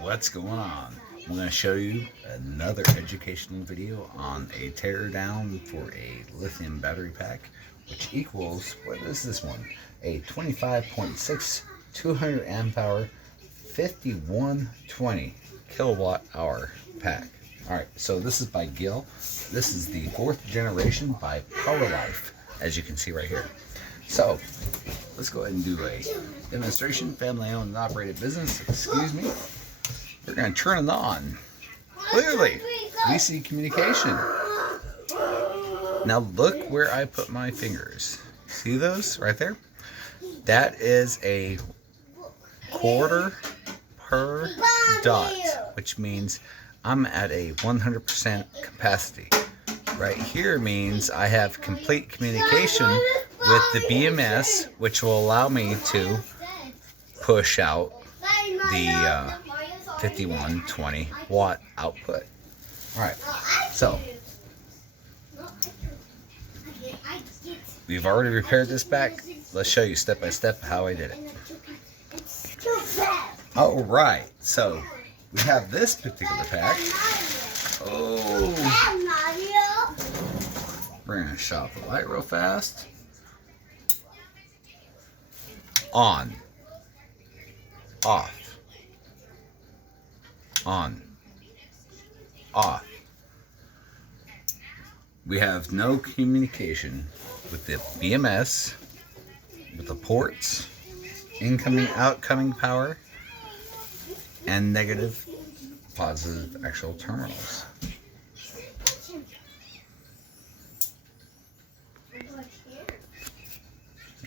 What's going on? I'm going to show you another educational video on a tear down for a lithium battery pack, which equals, what is this one? A 25.6 200 amp hour 5120 kilowatt hour pack. Alright, so this is by Gill. This is the 4th generation by PowerLife, as you can see right here. So let's go ahead and do a demonstration. Family owned and operated business. Excuse me. We're going to turn it on. Clearly, we see communication. Now look where I put my fingers. See those right there? That is a quarter per dot, which means I'm at a 100% capacity. Right here means I have complete communication with the BMS, which will allow me to push out the 5120 watt output. Alright, so we've already repaired this back. Let's show you step by step how I did it. Alright, so we have this particular pack. Oh, we're going to shut off the light real fast. On, off, on, off. We have no communication with the BMS, with the ports, incoming, outgoing power, and negative, positive actual terminals.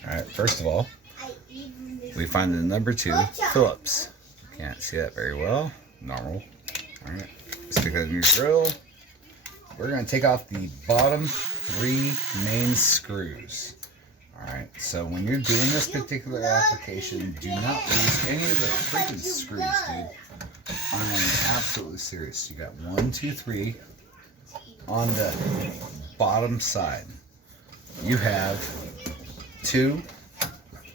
Alright, first of all, we find the number 2 Phillips. Can't see that very well. Normal. Alright, stick that in your drill. We're going to take off the bottom 3 main screws. Alright, so when you're doing this particular application, do not lose any of the freaking screws, dude. I'm absolutely serious. You got 1, 2, 3 on the bottom side. You have 2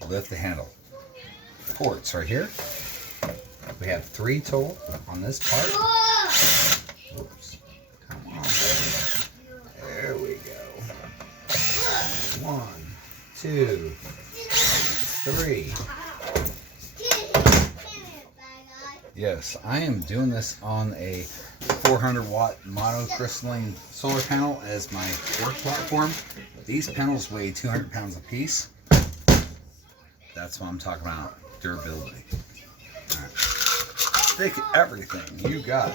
lift the handle ports right here. We have 3 total on this part. Whoops. Come on, baby. There we go. 1, 2, 3. Yes, I am doing this on a 400 watt monocrystalline solar panel as my work platform. These panels weigh 200 pounds a piece. That's what I'm talking about, durability. All right. Stick everything you got.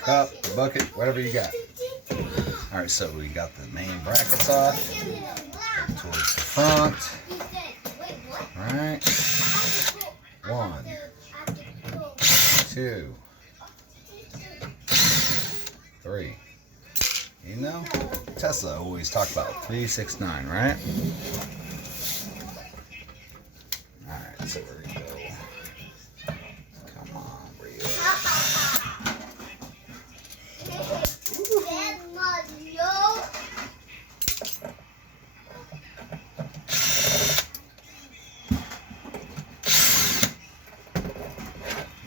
Cup, bucket, whatever you got. All right, so we got the main brackets off. Towards the front. All right. 1, 2, 3. You know, Tesla always talked about 3, 6, 9, right? Alright, so where we go? Come on, where you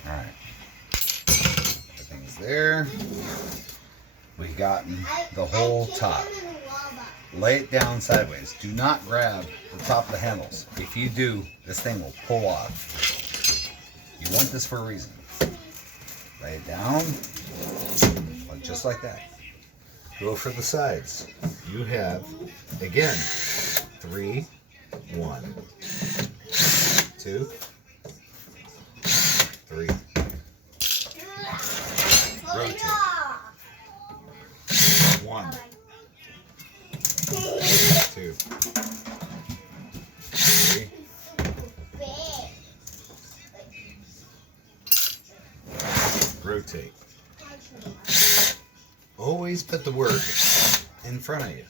Alright. Everything's there. We've gotten the whole top. Lay it down sideways. Do not grab the top of the handles. If you do, this thing will pull off. You want this for a reason. Lay it down, just like that. Go for the sides. You have, again, 3, 1, 2, 3. Rotate. 1, 2, 3. Rotate. Always put the work in front of you.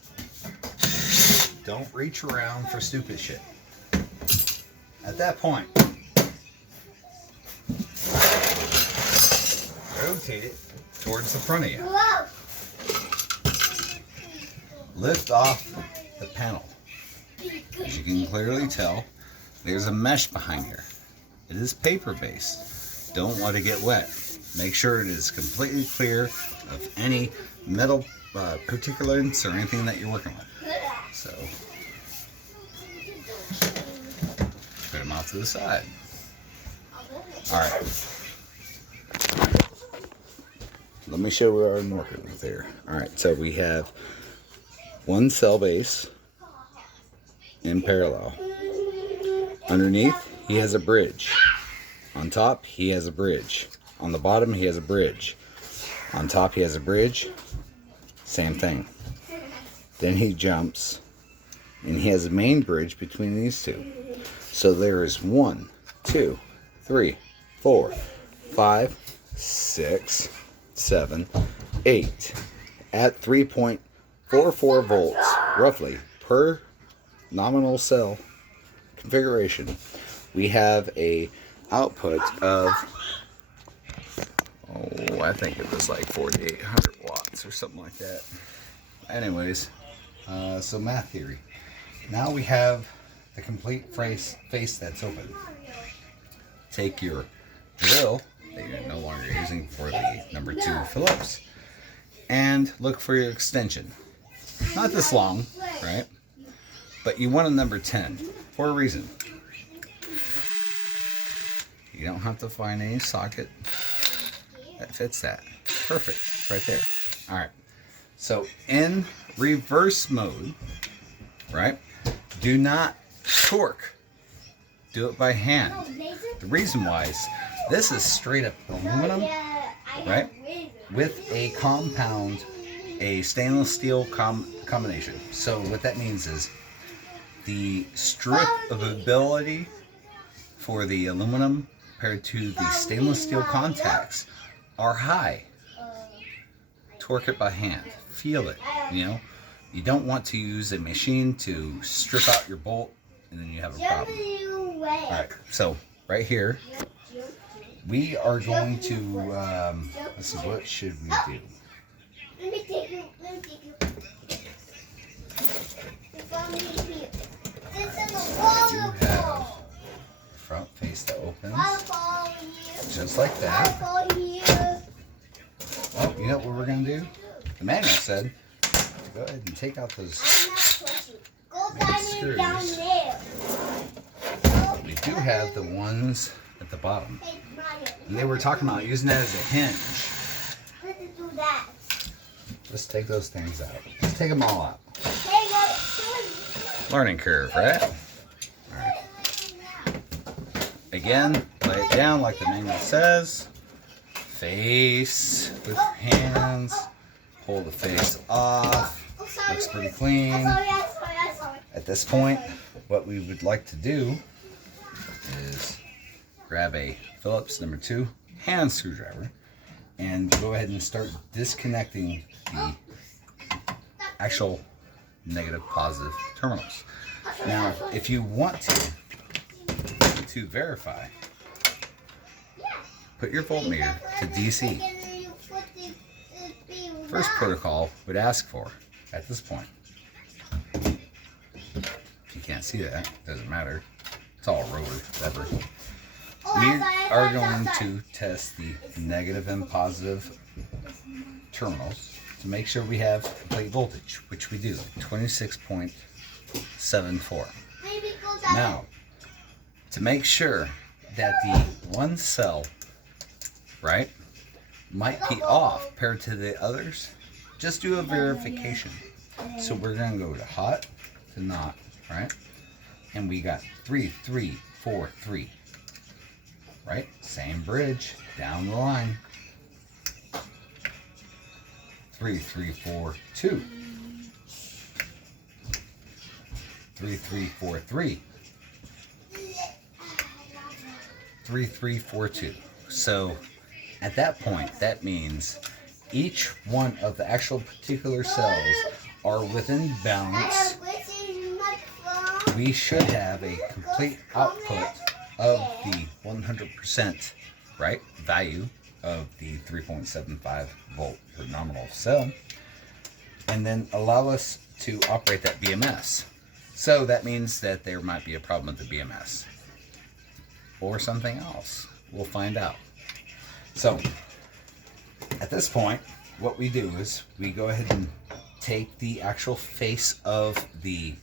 Don't reach around for stupid shit. At that point, rotate it towards the front of you. Lift off the panel. As you can clearly tell, there's a mesh behind here. it is paper based. Don't let it get wet. Make sure it is completely clear of any metal particulates or anything that you're working with. So put them off to the side. Alright. Let me show what I'm working with here. Alright, so we have one cell base in parallel. Underneath, he has a bridge. On top, he has a bridge. On the bottom, he has a bridge. On top, he has a bridge. Same thing. Then he jumps, and he has a main bridge between these two. So there is 1, 2, 3, 4, 5, 6, 7, 8. At 3.44 volts, roughly, per nominal cell configuration, we have a output of, I think it was like 4,800 watts or something like that. Anyways, so math theory. Now we have the complete face that's open. Take your drill that you're no longer using for the number 2 Phillips and look for your extension. Not this long, right? But you want a number 10 for a reason. You don't have to find any socket that fits that. Perfect. It's right there. Alright. So in reverse mode, right? Do not torque. Do it by hand. The reason why is this is straight up aluminum, right? With a compound, a stainless steel combination. So what that means is the strip of ability for the aluminum compared to the stainless steel contacts are high. Torque it by hand. Feel it, you know. You don't want to use a machine to strip out your bolt and then you have a problem. Alright, so right here, we are going to, let's see, what should we do? Let me take you. You have front face that opens, just like that. Oh, you know what we're going to do? The manual said to go ahead and take out those screws. We do have the ones at the bottom. And they were talking about using that as a hinge. Just take those things out. Just take them all out. Learning curve, right? Alright. Again, lay it down like the manual says. Face with hands. Pull the face off. Looks pretty clean. At this point, what we would like to do is grab a Phillips number 2 hand screwdriver and go ahead and start disconnecting the actual negative positive terminals. Now, if you want to verify, put your voltmeter to DC. First protocol would ask for at this point. If you can't see that, doesn't matter. It's all rotor, whatever. We are going to test the negative and positive terminals to make sure we have complete voltage, which we do, 26.74. Now, to make sure that the one cell, right, might be off compared to the others, just do a verification. So we're going to go to hot to not, right? And we got 3, 3, 4, 3. Right? Same bridge down the line. 3, 3, 4, 2. 3, 3, 4, 3. 3, 3, 4, 2. So at that point, that means each one of the actual particular cells are within balance. We should have a complete output of the 100% right value of the 3.75 volt per nominal cell, and then allow us to operate that BMS. So that means that there might be a problem with the BMS. or something else. We'll find out. So at this point, what we do is we go ahead and take the actual face of the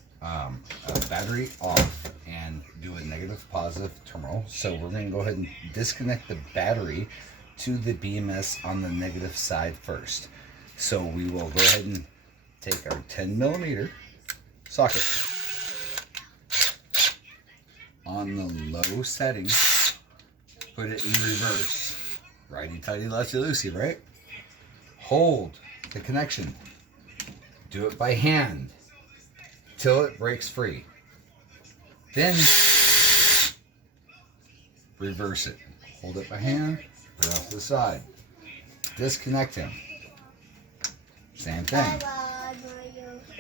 battery off and do a negative positive terminal. So we're going to go ahead and disconnect the battery to the BMS on the negative side first. So we will go ahead and take our 10mm socket on the low setting, put it in reverse. Righty tighty, lefty loosey, right? Hold the connection. Do it by hand till it breaks free. Then reverse it. Hold it by hand, put it off to the side. Disconnect him. Same thing.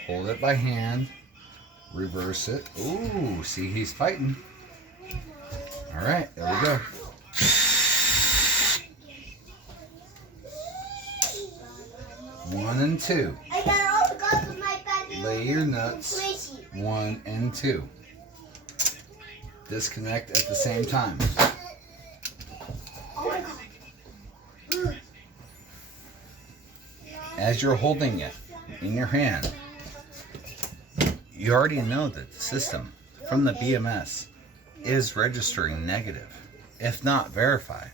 Hold it by hand, reverse it. Ooh, see, he's fighting. All right, there we go. One and two. Lay your nuts. 1 and 2. Disconnect at the same time. As you're holding it in your hand, you already know that the system from the BMS is registering negative, if not verify.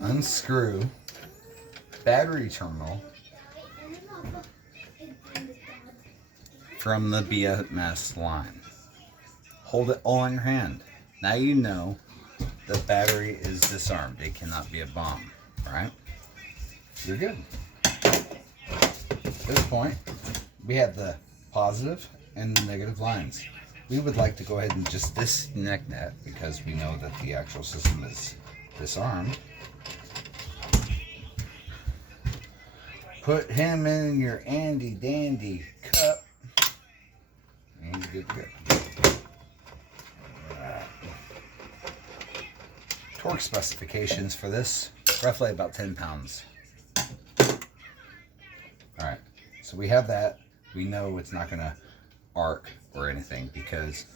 Unscrew battery terminal from the BMS line. Hold it all in your hand. Now you know the battery is disarmed. It cannot be a bomb, right? You're good. At this point, we have the positive and the negative lines. We would like to go ahead and just disconnect that because we know that the actual system is disarmed. Put him in your Andy Dandy cup. And he's good to go. Right. Torque specifications for this, roughly about 10 pounds. Alright, so we have that. We know it's not going to arc or anything because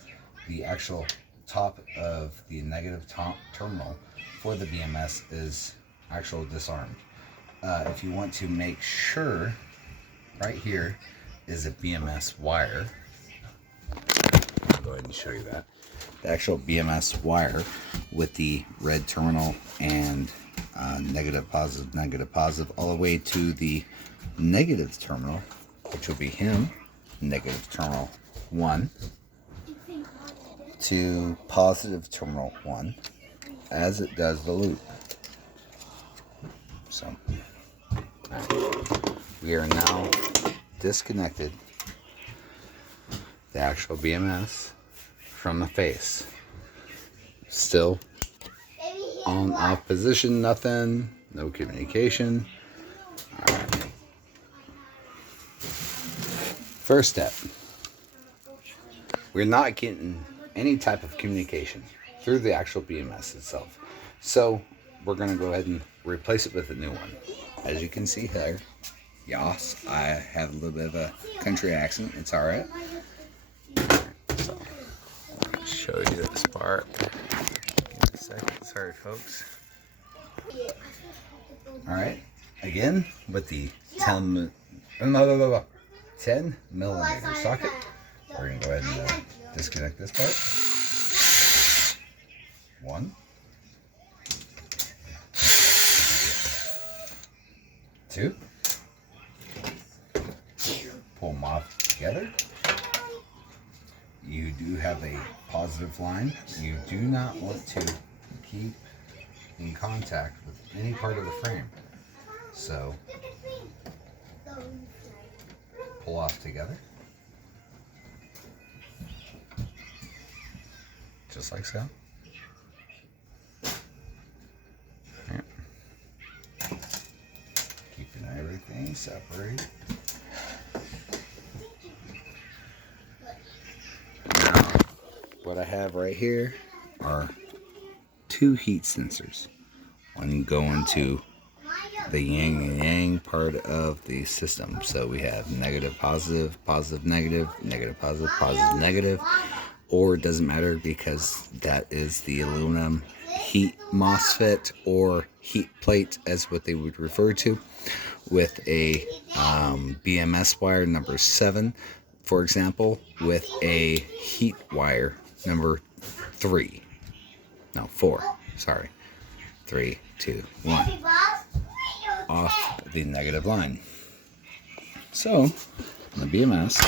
the actual top of the negative terminal for the BMS is actually disarmed. If you want to make sure, right here is a BMS wire. I'll go ahead and show you that. The actual BMS wire with the red terminal and negative, positive, all the way to the negative terminal, which will be him, negative terminal 1, to positive terminal 1, as it does the loop. So we are now disconnected the actual BMS from the face. Still on off position, nothing, no communication. All right. First step, we're not getting any type of communication through the actual BMS itself. So we're going to go ahead and replace it with a new one. As you can see here, yes, I have a little bit of a country accent. It's all right. So, I'll show you this part. Give me a second. Sorry, folks. All right. Again, with the 10 millimeter socket, we're going to go ahead and disconnect this part. 1. 2. Pull them off together. You do have a positive line. You do not want to keep in contact with any part of the frame. So pull off together. Just like so. Keeping everything separated. Now, what I have right here are 2 heat sensors. One going to the yin and yang part of the system. So we have negative, positive, positive, negative, negative, positive, positive, negative, or it doesn't matter because that is the aluminum heat MOSFET or heat plate as what they would refer to, with a BMS wire number 7, for example, with a heat wire number 4, sorry, 3, 2, 1, off the negative line. So, the BMS,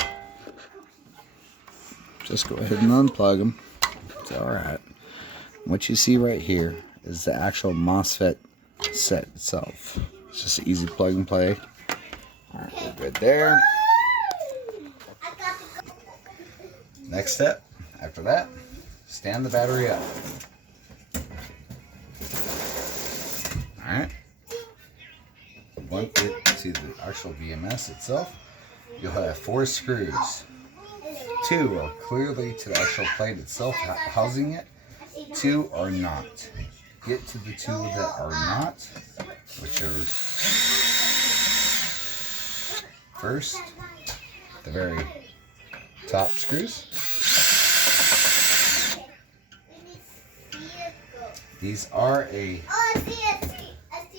just go ahead and unplug them. It's alright. What you see right here is the actual MOSFET set itself. It's just an easy plug and play. Alright, we're good there. Next step, after that, stand the battery up. Alright. Once you get to the actual BMS itself, you'll have 4 screws. 2 are clearly to the actual plate itself, housing it. 2 are not. Get to the 2 that are not, which are first, the very top screws. These are a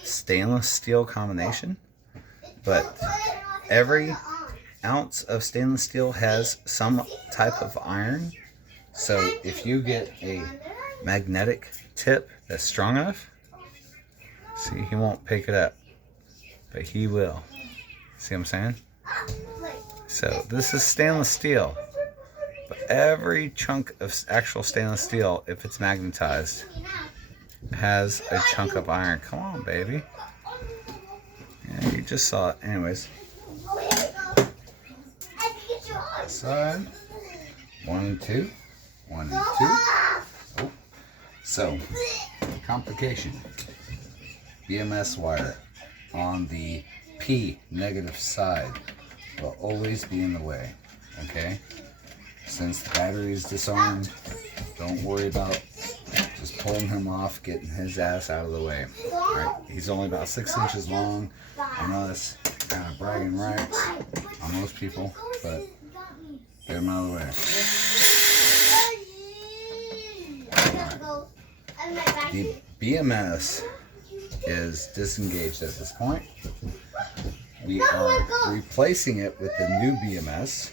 stainless steel combination, but every ounce of stainless steel has some type of iron. So if you get a magnetic tip that's strong enough, see, he won't pick it up, but he will. See what I'm saying? So this is stainless steel, but every chunk of actual stainless steel, if it's magnetized, has a chunk of iron. Come on, baby. Yeah, you just saw it. Anyways. Side. 1 and 2. 1 and 2. Oh. So, complication. BMS wire on the P negative side will always be in the way. Okay? Since the battery is disarmed, don't worry about just pulling him off, getting his ass out of the way. Alright, he's only about 6 inches long. I know that's kind of bragging rights on most people, but get him out of the way. Right. The BMS is disengaged at this point. We are replacing it with the new BMS.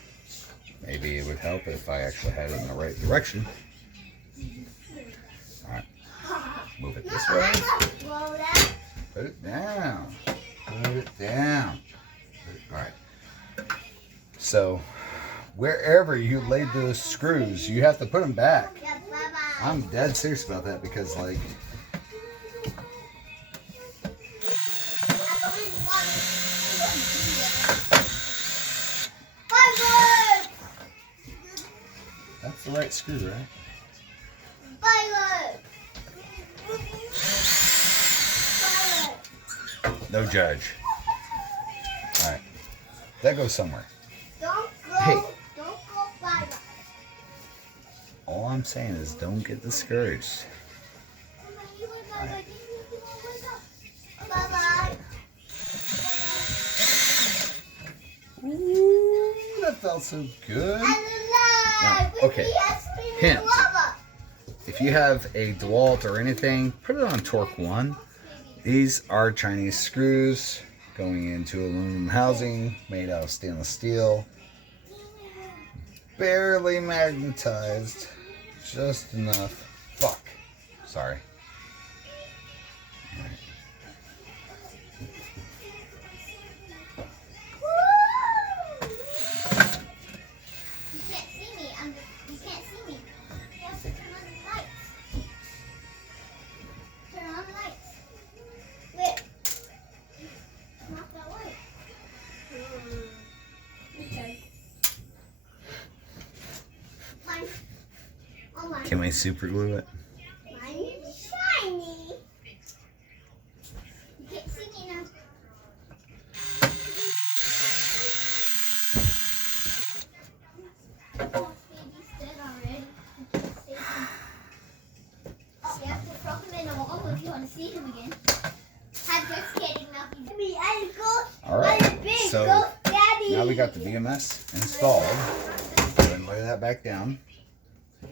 Maybe it would help if I actually had it in the right direction. Alright. Move it this way. Put it down. Put it down. Alright. So, wherever you laid those screws, you have to put them back. I'm dead serious about that because, like, that's the right screw, right? No judge. Alright. That goes somewhere. Hey. All I'm saying is don't get discouraged. Right. Ooh, that felt so good. Now, okay. Hint. If you have a DeWalt or anything, put it on torque 1. These are Chinese screws going into aluminum housing made out of stainless steel. Barely magnetized. Just enough. Fuck. Sorry. Right. You can't see me. You can't see me. You have to turn on the lights. Turn on the lights. Wait. Not that way. Okay. Mine. Oh, mine. Can we super glue it? Mine is shiny. You can't see me now. Oh, baby's dead already. You can't save him. You have to throw him in a wall if you want to see him again. I'm just kidding, no, he's So now we got the BMS installed. Go ahead and lay that back down. We're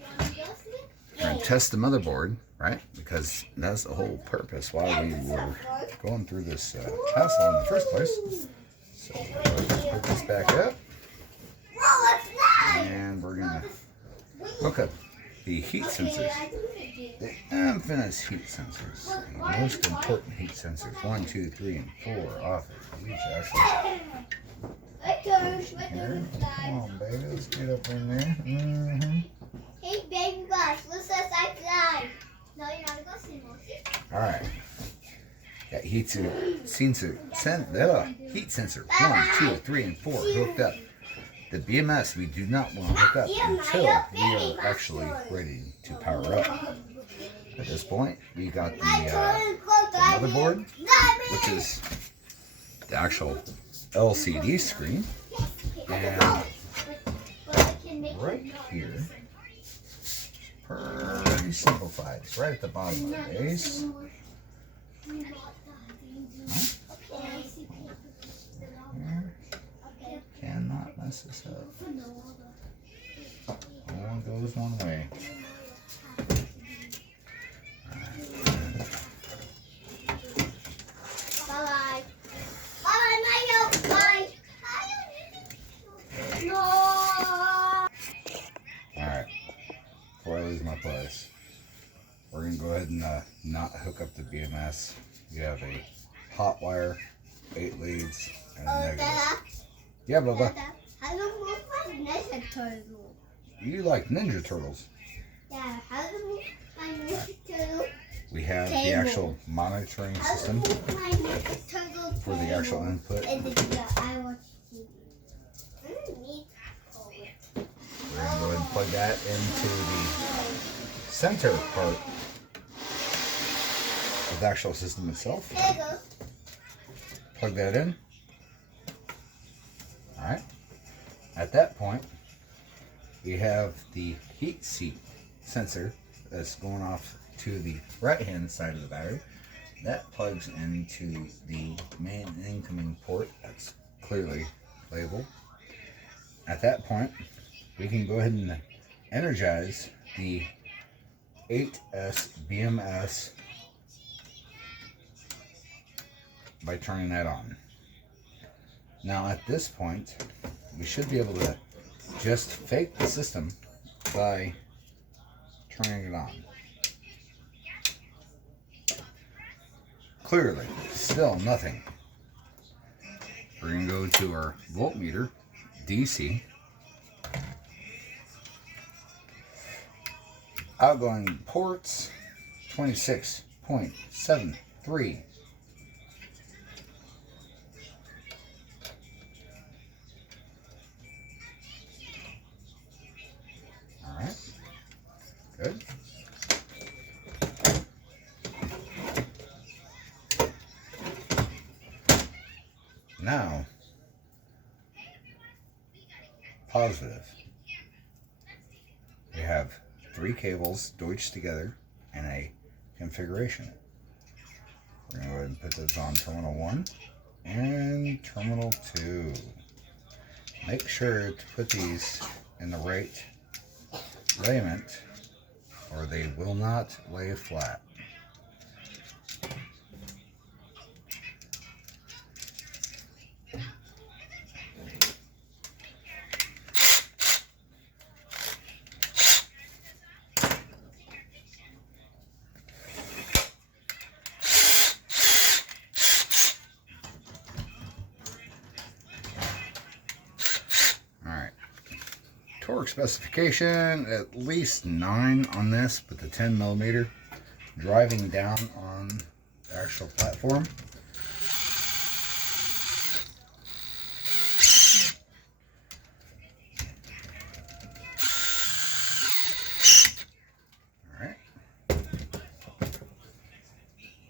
going to test the motherboard, right? Because that's the whole purpose why we were going through this hassle in the first place. So we'll put this back up. And we're going to hook up the heat sensors. The unfinished heat sensors. The most important heat sensors. 1, 2, 3, and 4 off of each axle. Here. Come on, baby. Let's get up in there. Hey, baby boss, let's outside. No, you're not going to see more. Alright. Got heat sensor 1, 2, 3, and 4 hooked up. The BMS we do not want to hook up until we are actually ready to power up. At this point, we got the motherboard, which is the actual LCD screen, and right here, pretty simplified. It's right at the bottom of the base. Cannot mess this up. Only goes one way. Bye. Bye, Mario. Bye. No. Alright. Before I lose my place, we're going to go ahead and not hook up the BMS. You have a hot wire, 8 leads, and a negative. Yeah, Bubba. How do you move my Ninja Turtle? You like Ninja Turtles. Yeah, how do you move my Ninja Turtle? We have the actual monitoring system How do you move my Ninja Turtle for the actual input. and I watch TV. We're going to go ahead and plug that into the center part of the actual system itself. There it goes. Plug that in. Alright. At that point, we have the heat seat sensor that's going off to the right hand side of the battery. That plugs into the main incoming port that's clearly labeled. At that point, we can go ahead and energize the 8S BMS by turning that on. Now at this point, we should be able to just fake the system by turning it on. Clearly, still nothing. We're going to go to our voltmeter, DC. Outgoing ports, 26.73. Alright, good. Now, positive. We have 3 cables deutched together in a configuration. We're going to go ahead and put those on terminal 1 and terminal 2. Make sure to put these in the right layment or they will not lay flat. Torque specification, at least 9 on this, but the 10 millimeter driving down on the actual platform. Alright.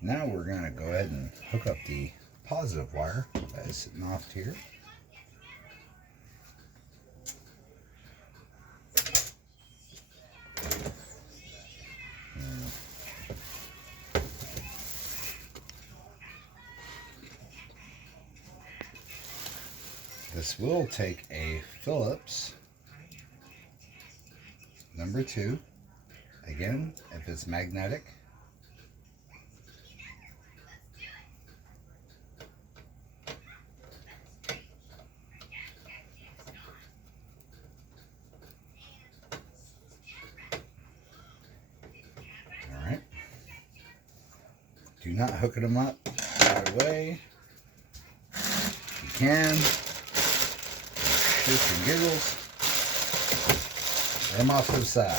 Now we're going to go ahead and hook up the positive wire that is sitting off here. This will take a Phillips number 2. Again, if it's magnetic. Alright. Do not hook them up right away. You can. Shits and giggles. Lay them off to the side.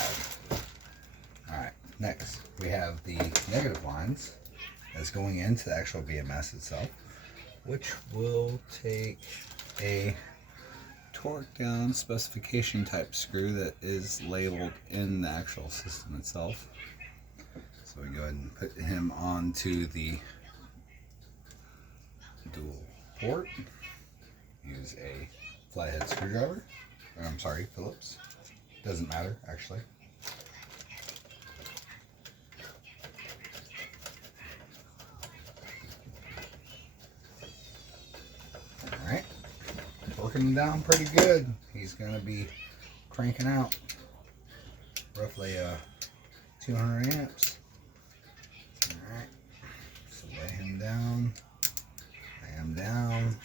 Alright, next we have the negative lines that's going into the actual BMS itself, which will take a torque down specification type screw that is labeled in the actual system itself. So we go ahead and put him onto the dual port. Use a flathead screwdriver. I'm sorry, Phillips. Doesn't matter, actually. Alright. Working him down pretty good. He's going to be cranking out roughly 200 amps. Alright. So lay him down. Lay him down.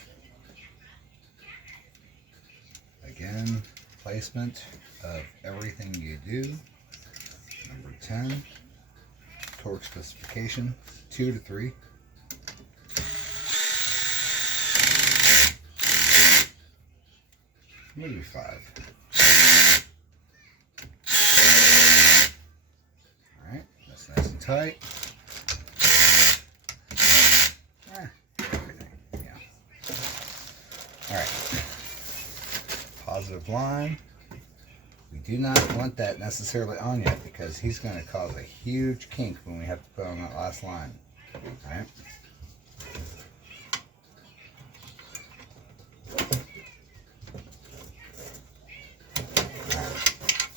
Again, placement of everything you do. Number 10. Torque specification 2 to 3. Maybe 5. Alright, that's nice and tight. Everything, yeah. Alright. Positive line. We do not want that necessarily on yet because he's going to cause a huge kink when we have to put on that last line. Alright.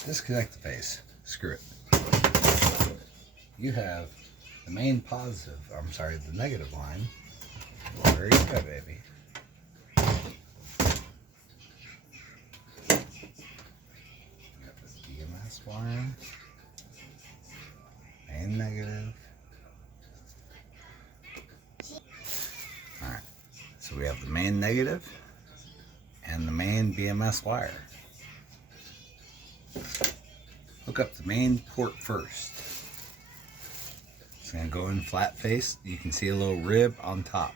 Disconnect the face. Screw it. You have the main positive, I'm sorry, the negative line. There you go, baby. You got this BMS wire. Main negative. Alright. So we have the main negative and the main BMS wire. Hook up the main port first. It's going to go in flat face. You can see a little rib on top.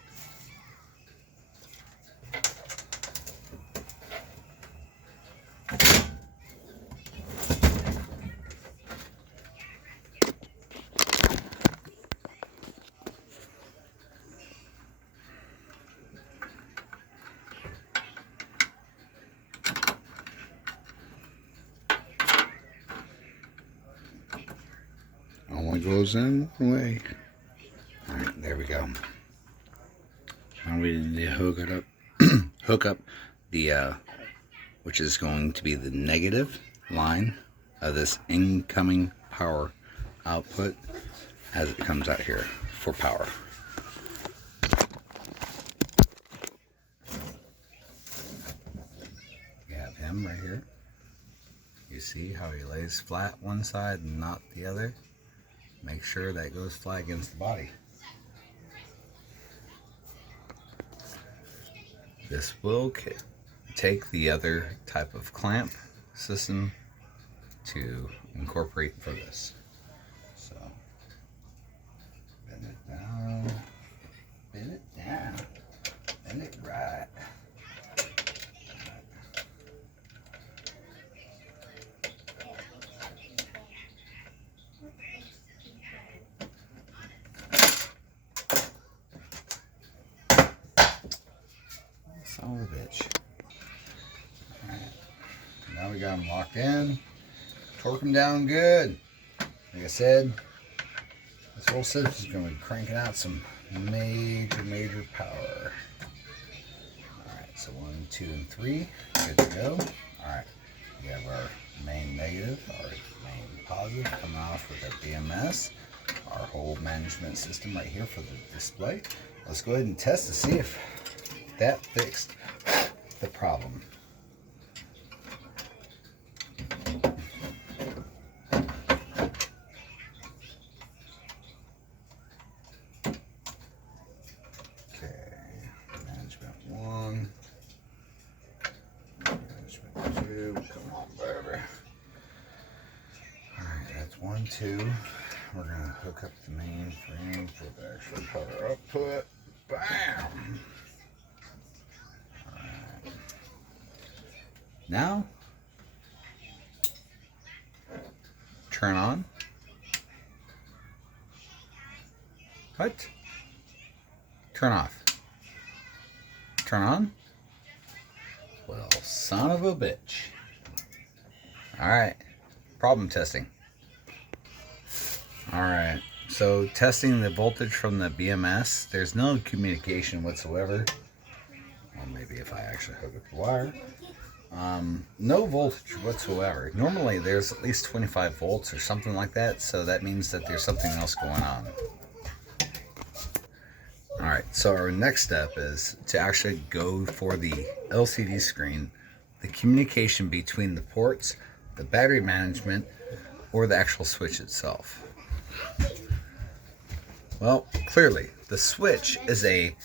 Only goes in one way. Alright, there we go. Now we need to hook it up. Hook up the which is going to be the negative line of this incoming power output as it comes out here for power. You have him right here. You see how he lays flat one side and not the other? Make sure that goes flat against the body. This will take the other type of clamp system to incorporate for this. So, bend it down, bend it down, bend it right. Son of a bitch. Alright. Now we got them locked in. Torque them down good. Like I said, this whole system is going to be cranking out some major power. Alright, so 1, 2, and 3. Good to go. Alright. We have our main negative, our main positive coming off with our BMS. Our whole management system right here for the display. Let's go ahead and test to see if that fixed the problem. Okay, management 1, management 2, come on, baby. Alright, that's 1, 2. We're going to hook up the main frame for the actual power output. Bam! Alright. Now, turn on. What? Turn off. Turn on? Well, son of a bitch. Alright. Problem testing. Alright. So, testing the voltage from the BMS. There's no communication whatsoever. Well, maybe if I actually hook up the wire. No voltage whatsoever. Normally, there's at least 25 volts or something like that. So, that means that there's something else going on. Alright, so our next step is to actually go for the LCD screen, the communication between the ports, the battery management, or the actual switch itself. Well, clearly, the switch is a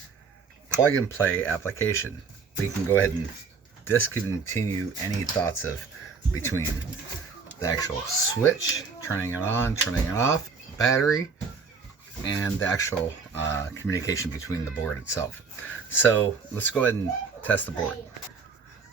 plug-and-play application. We can go ahead and discontinue any thoughts of between the actual switch, turning it on, turning it off, battery, and the actual communication between the board itself. So let's go ahead and test the board.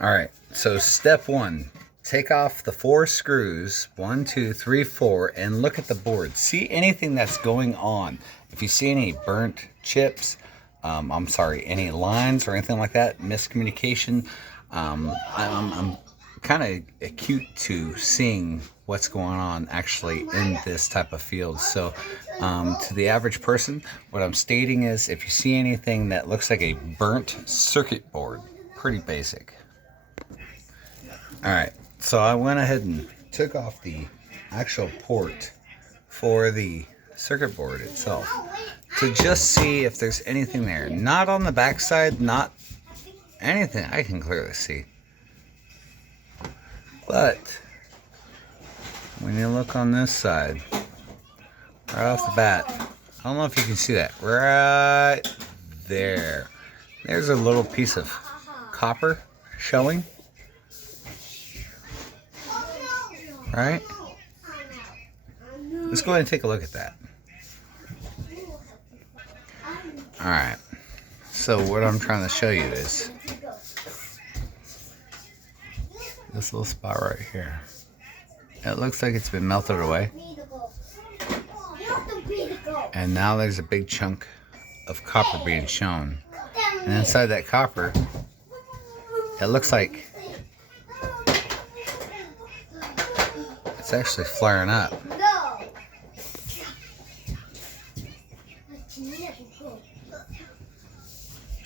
Alright, so step 1, take off the 4 screws, 1, 2, 3, 4, and look at the board. See anything that's going on. If you see any burnt chips, any lines or anything like that, miscommunication, I'm kind of acute to seeing what's going on actually in this type of field. So to the average person, what I'm stating is if you see anything that looks like a burnt circuit board, pretty basic. Alright, so I went ahead and took off the actual port for the circuit board itself to just see if there's anything there. Not on the back side, not anything I can clearly see. But when you look on this side, right off the bat, I don't know if you can see that, right there. There's a little piece of copper showing. Right? Let's go ahead and take a look at that. Alright. So what I'm trying to show you is this little spot right here. It looks like it's been melted away. And now there's a big chunk of copper being shown. And inside that copper, it looks like it's actually flaring up.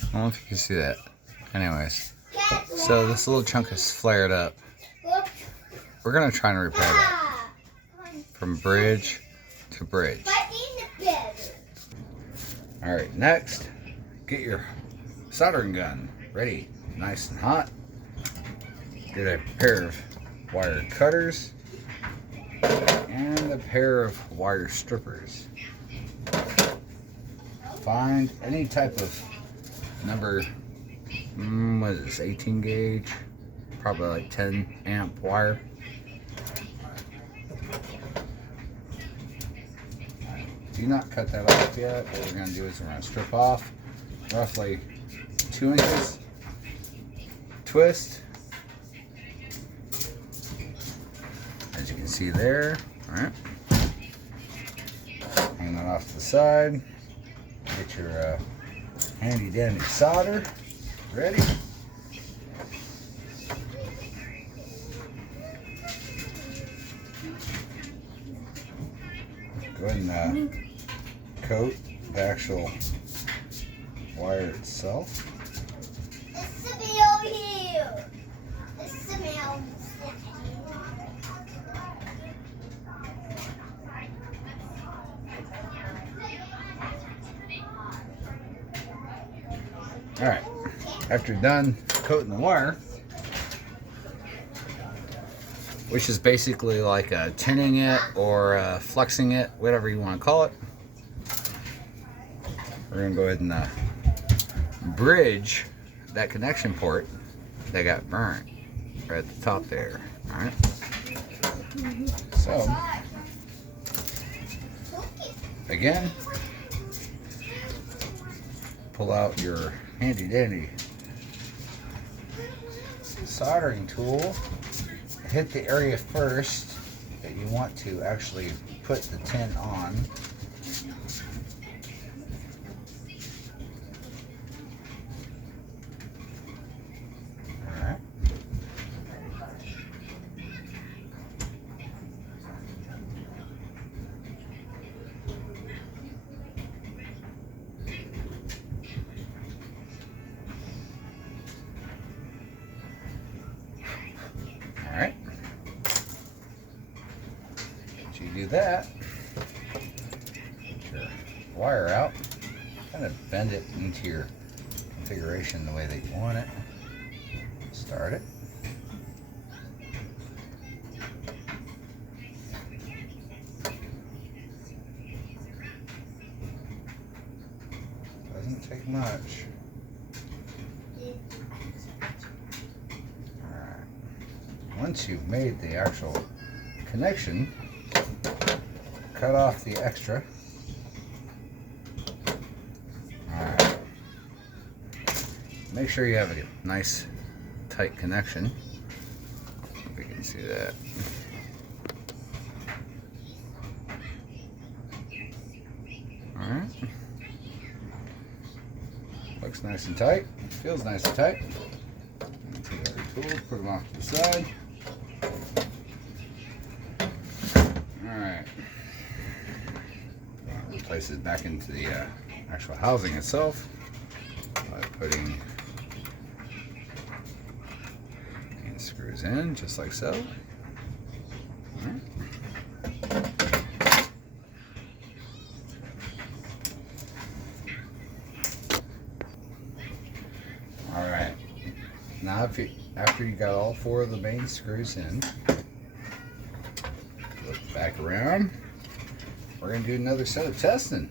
I don't know if you can see that. Anyways, so this little chunk is flared up. We're going to try and repair that from bridge to bridge. Alright, next, get your soldering gun ready, nice and hot. Get a pair of wire cutters and a pair of wire strippers. Find any type of number, what is this, 18 gauge, probably like 10 amp wire. Do not cut that off yet. What we're going to do is we're going to strip off roughly 2 inches, twist, as you can see there. Alright, hang that off to the side. Get your handy dandy solder ready. Go ahead and coat the actual wire itself. It smells here. It smells. Alright, after you're done, coating the wire, which is basically like tinning it or flexing it, whatever you want to call it. We're going to go ahead and bridge that connection port that got burnt right at the top there. Alright. So, again, pull out your handy dandy soldering tool. Hit the area first that you want to actually put the tin on. Alright. Alright. Once you do that, get your wire out, kind of bend it into your configuration the way that you want it. Start it. Doesn't take much. Once you've made the actual connection, cut off the extra. Alright. Make sure you have a nice tight connection. If you can see that. Alright. Looks nice and tight. Feels nice and tight. Take out your tools, put them off to the side. Alright. Place it back into the actual housing itself by putting the screws in just like so. Alright. Now after you got all four of the main screws in, look back around. We're going to do another set of testing.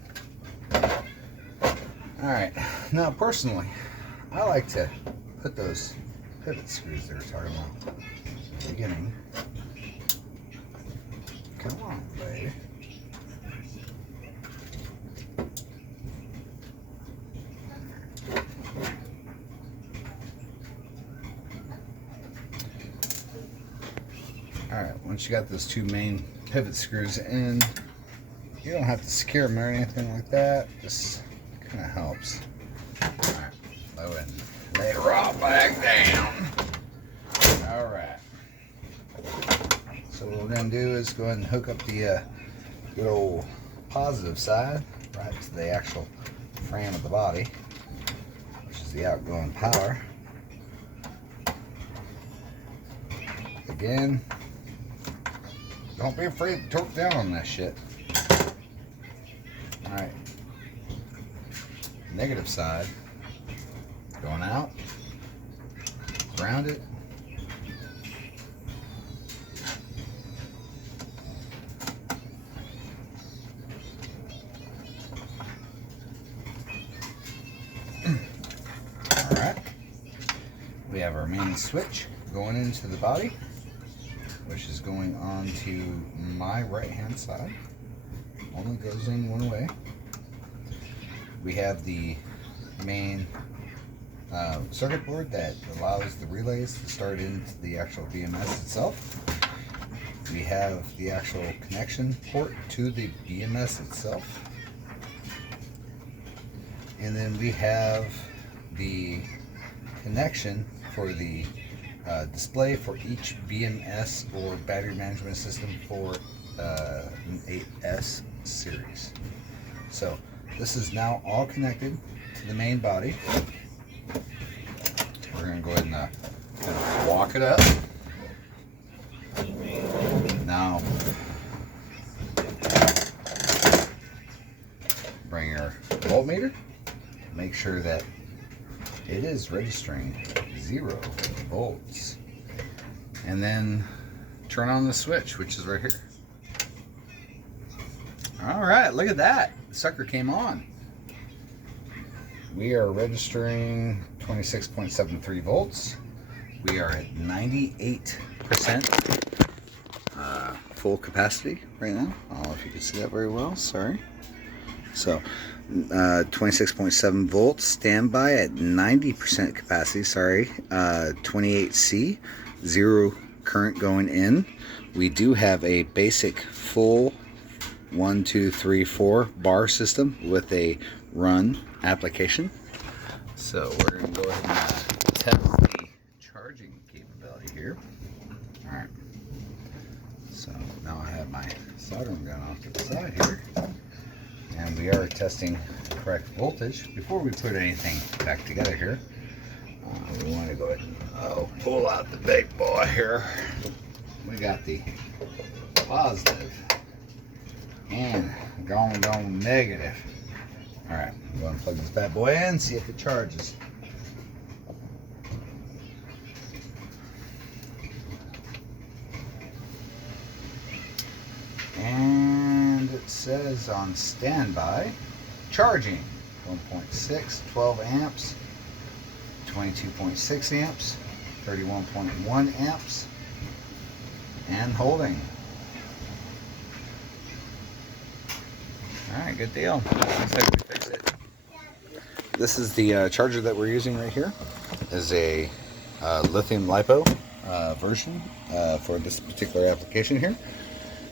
Alright, now personally, I like to put those pivot screws they were talking about at the beginning. Come on, baby. Alright, once you got those two main pivot screws in, you don't have to secure them or anything like that. Just kind of helps. Alright, go ahead and lay it raw back down. Alright. So what we're going to do is go ahead and hook up the good old positive side right to the actual frame of the body, which is the outgoing power. Again, don't be afraid to torque down on that shit. Alright. Negative side. Going out. Ground it. Alright. We have our main switch going into the body, which is going on to my right hand side. Only goes in one way. We have the main circuit board that allows the relays to start into the actual BMS itself. We have the actual connection port to the BMS itself. And then we have the connection for the display for each BMS or battery management system for an 8S series. So this is now all connected to the main body. We're going to go ahead and kind of walk it up. Now bring your voltmeter. Make sure that it is registering 0 volts. And then turn on the switch, which is right here. All right, look at that. The sucker came on. We are registering 26.73 volts. We are at 98% full capacity right now. I don't know if you can see that very well, sorry. So 26.7 volts, standby at 90% capacity, sorry. 28C, 0 current going in. We do have a basic full 1, 2, 3, 4 bar system with a run application. So we're going to go ahead and test the charging capability here. All right. So now I have my soldering gun off to the side here. And we are testing correct voltage. Before we put anything back together here, we want to go ahead and pull out the big boy here. We got the positive and going negative. All right, I'm going to plug this bad boy in, see if it charges. And it says on standby, charging 1.6, 12 amps, 22.6 amps, 31.1 amps, and holding. All right, good deal. Looks like we fixed it. This is the charger that we're using right here. Is a lithium lipo version for this particular application here.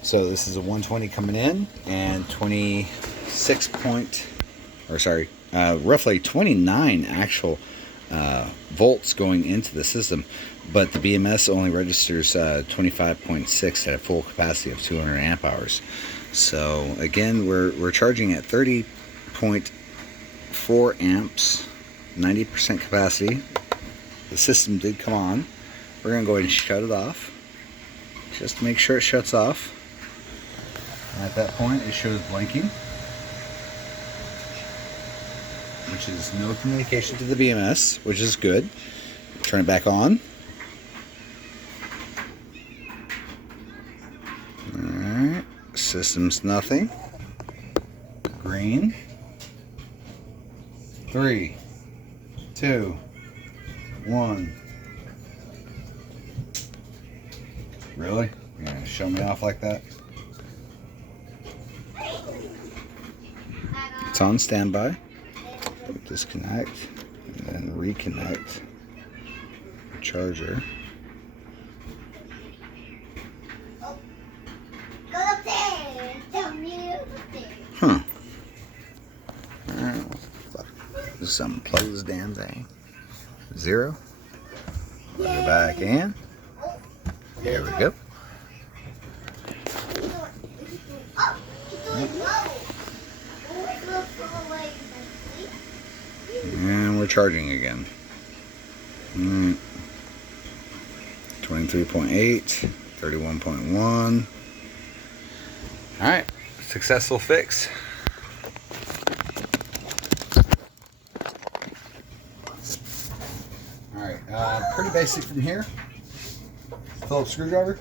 So this is a 120 coming in and roughly 29 actual volts going into the system, but the BMS only registers 25.6 at a full capacity of 200 amp hours. So again, we're charging at 30.4 amps, 90% capacity. The system did come on. We're gonna go ahead and shut it off, just to make sure it shuts off. And at that point, it shows blinking, which is no communication to the BMS, which is good. Turn it back on. Alright, system's nothing. Green. 3, 2, 1. Really? You're gonna show me off like that? It's on standby. Disconnect and then reconnect the charger. Huh. Alright, just unplug this damn thing. 0. Plug it back in. There we go. And we're charging again. 23.8, 31.1. Alright, successful fix. Alright, pretty basic from here. Phillips screwdriver.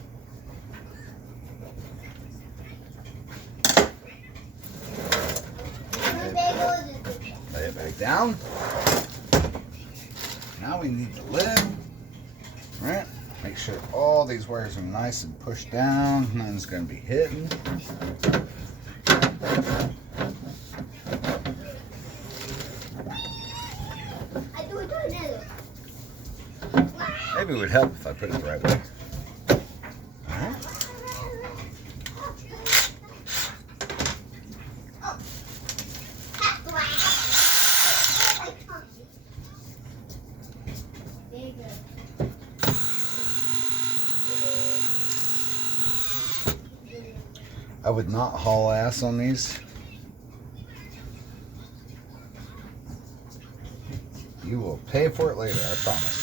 Lay it back down. Now we need the lid. Right? Make sure all these wires are nice and pushed down. Nothing's going to be hitting. Maybe it would help if I put it the right way. Alright. I would not haul ass on these. You will pay for it later, I promise.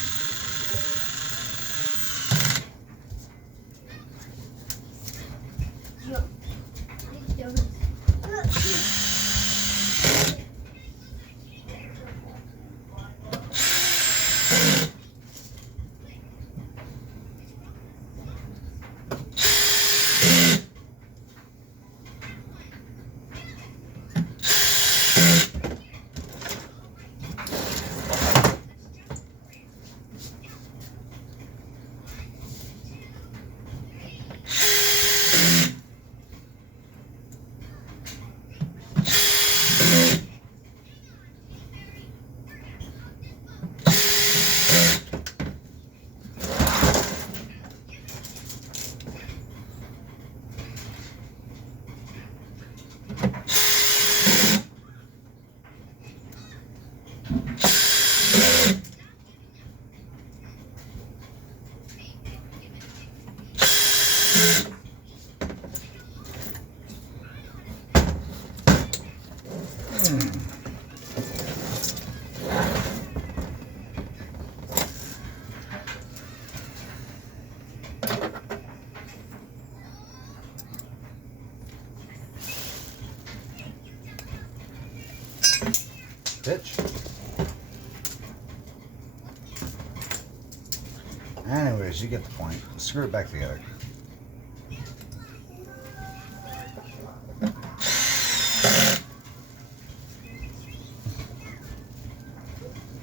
Anyways, you get the point. Screw it back together.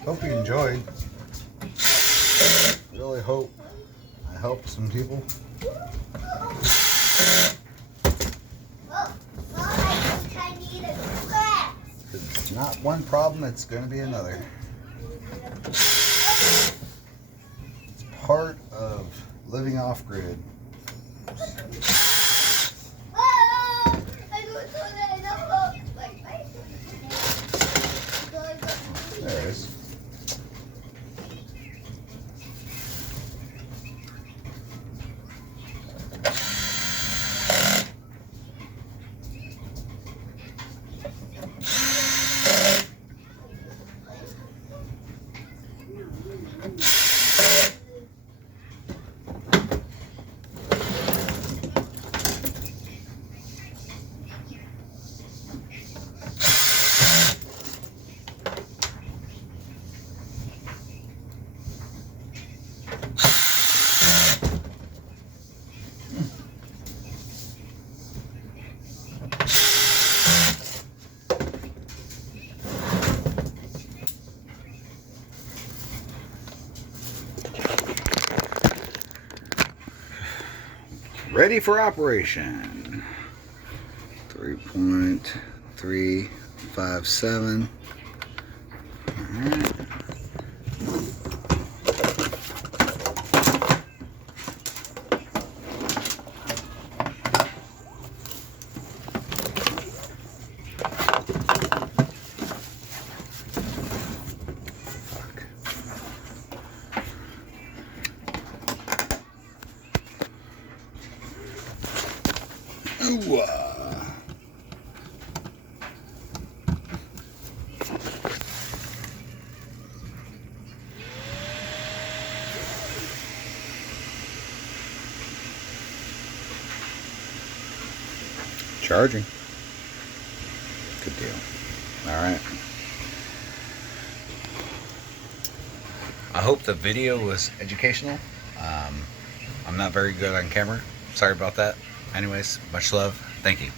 Hope you enjoyed. Really hope I helped some people. It's not one problem, it's going to be another. It's part of living off grid. There it is. Ready for operation. 3.357. All right. Ooh. Charging. Good deal. All right. I hope the video was educational. I'm not very good on camera. Sorry about that. Anyways, much love. Thank you.